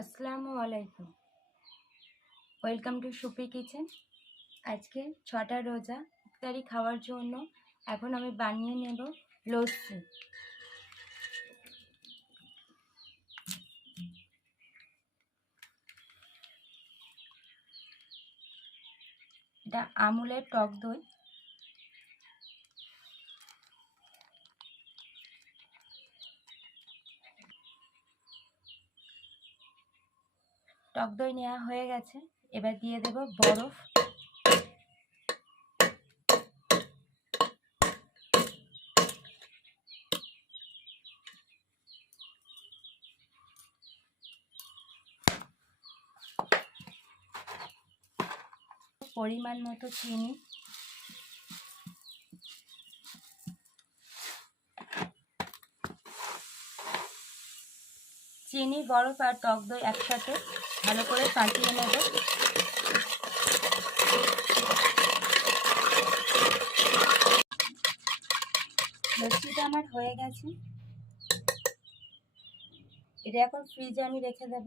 আসসালামু আলাইকুম। Welcome to Soupy kitchen. আজকে ছটা রোজা, ইফতারি খাওয়ার জন্য এখন আমি বানিয়ে নেব লস্যি। এটা আমুলের টক দই। টক দই নেওয়া হয়ে গেছে। এবার দিয়ে দেব বরফ। পরিমাণ মতো চিনি। চিনি, বরফ আর টক দই একসাথে ভালো করে ফাটিয়ে নেব। লস্যিটা আমার হয়ে গেছে। এটা এখন ফ্রিজে আমি রেখে দেব।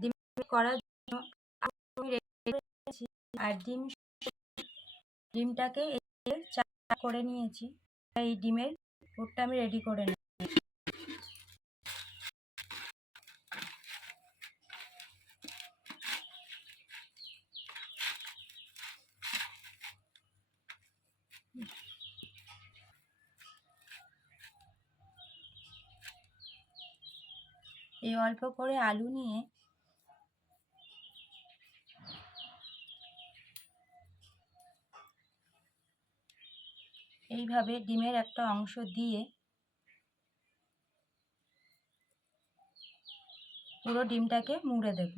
ডিম করার জন্য আর ডিম ডিমটাকে চা করে নিয়েছি। এই ডিমের পুরটা আমি রেডি করে নেব। এই অল্প করে আলু নিয়ে এইভাবে ডিমের একটা অংশ দিয়ে পুরো ডিমটাকে মুড়ে দেব।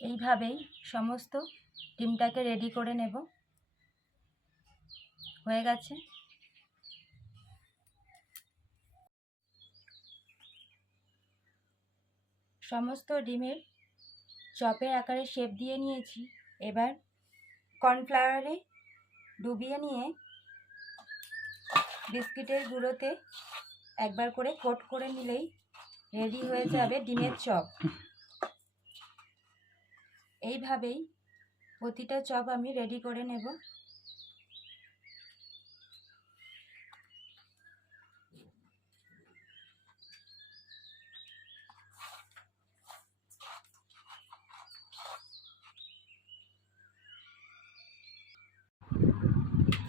এইভাবেই সমস্ত ডিমটাকে রেডি করে নেব। হয়ে গেছে। সমস্ত ডিমের চপের আকারে শেপ দিয়ে নিয়েছি। এবার কর্নফ্লাওয়ারে ডুবিয়ে নিয়ে বিস্কিটের গুঁড়োতে একবার করে কোট করে নিলেই রেডি হয়ে যাবে ডিমের চপ। এইভাবেই প্রতিটা চপ আমি রেডি করে নেব।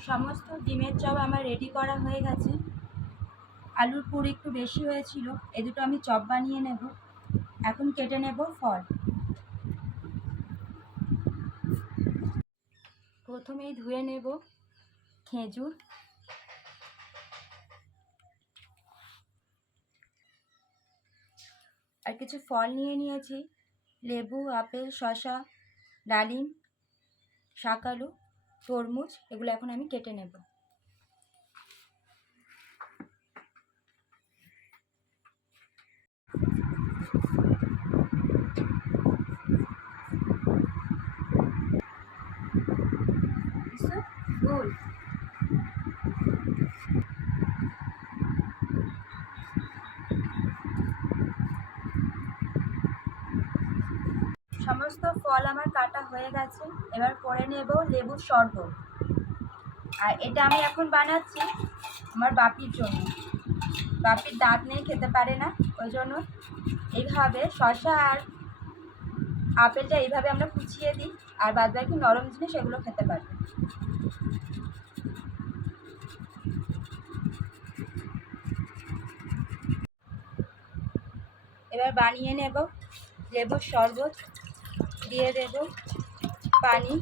সমস্ত ডিমের চপ আমার রেডি করা হয়ে গেছে। আলুর পুর একটু বেশি হয়েছিল, এ দুটো আমি চপ বানিয়ে নেব। এখন কেটে নেব ফল। প্রথমেই ধুয়ে নেব খেজুর। আর কিছু ফল নিয়ে নিয়েছি। লেবু, আপেল, শসা, ডালিম শাকালু তরমুজ, এগুলো এখন আমি কেটে নেব। গোল সমস্ত ফল আমার কাটা হয়ে গেছে, এবার করে নেব লেবুর শরবত। আর এটা আমি এখন বানাচ্ছি আমার বাপির জন্য। বাপির দাঁত নেই খেতে পারে না, ওই জন্য এইভাবে শসা আর আপেলটা এইভাবে আমরা কুচিয়ে দিই, আর বাদ বাকি নরম জিনিস এগুলো খেতে পারবে। এবার বানিয়ে নেব। লেবুর শরবত দিয়ে দেব। পানি।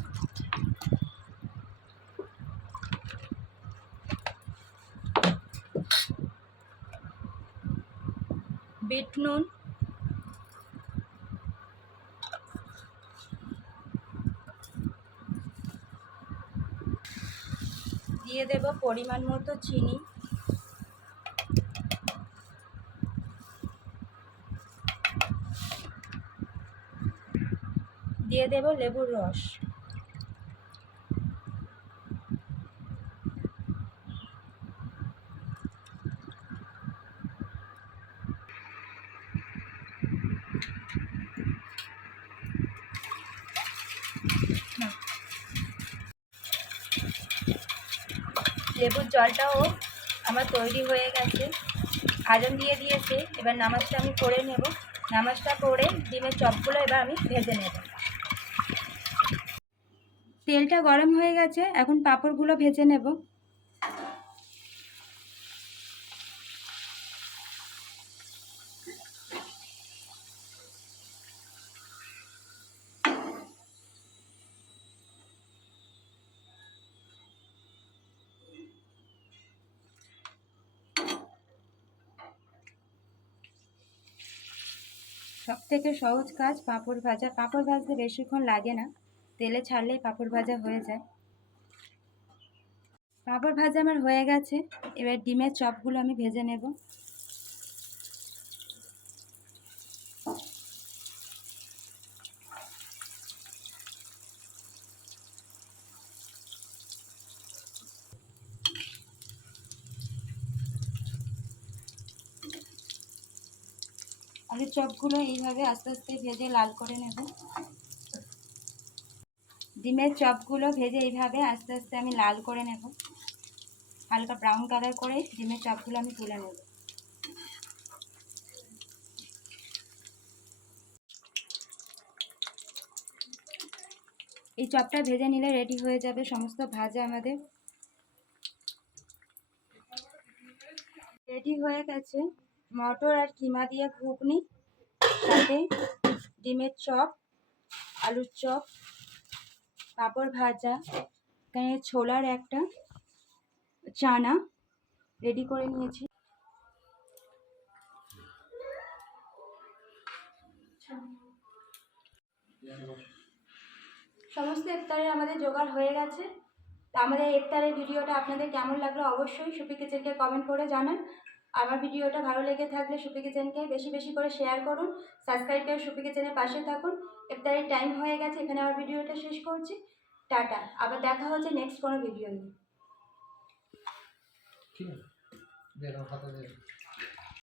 বিট নুন। দিয়ে দেব পরিমাণ মতো চিনি। দিয়ে দেব লেবুর রস। লেবুর জলটাও আমার তৈরি হয়ে গেছে। আজন দিয়ে দিয়েছে, এবার নামাজটা আমি করে নেব। নামাজটা করে ডিমের চপগুলো এবার আমি ভেজে নেব। তেলটা গরম হয়ে গেছে, এখন পাঁপড়গুলো ভেজে নেব। সব থেকে সহজ কাজ পাঁপড় ভাজা। পাঁপড় ভাজতে বেশিক্ষণ লাগে না, তেলে ছাড়লেই পাঁপড় ভাজা হয়ে যায়। পাঁপড় ভাজা আমার হয়ে গেছে, এবার ডিমের চপগুলো আমি ভেজে নেব। চপগুলো এইভাবে আস্তে আস্তে ভেজে লাল করে নেব। ডিমের চপগুলো ভেজে এইভাবে আস্তে আস্তে আমি লাল করে নেব। হালকা ব্রাউন কালার করে ডিমের চপগুলো আমি তুলে নেব। এই চপটা ভেজে নিলে রেডি হয়ে যাবে সমস্ত ভাজা আমাদের। রেডি হয়ে গেছে। মটর আর কিমা দিয়ে ঘুগনি। সাথে ডিমের চপ, আলুর চপ, পাঁপড় ভাজা, এখানে ছোলার একটা চানা রেডি করে নিয়েছি। সমস্ত ইফতারে আমাদের জোগাড় হয়ে গেছে। আমাদের ইফতারের ভিডিওটা আপনাদের কেমন লাগল অবশ্যই সুপি কিচেনকে কমেন্ট করে জানান। আমার ভিডিওটা ভালো লেগে থাকলে সুপি কিচেনকে বেশি বেশি করে শেয়ার করুন সাবস্ক্রাইব করে সুপি কিচেনের পাশে থাকুন। ইফতারের টাইম হয়ে গেছে, এখানে আমার ভিডিওটা শেষ করছি। টাটা, আবার দেখা হচ্ছে নেক্সট কোনো ভিডিও নিয়ে। ঠিক আছে।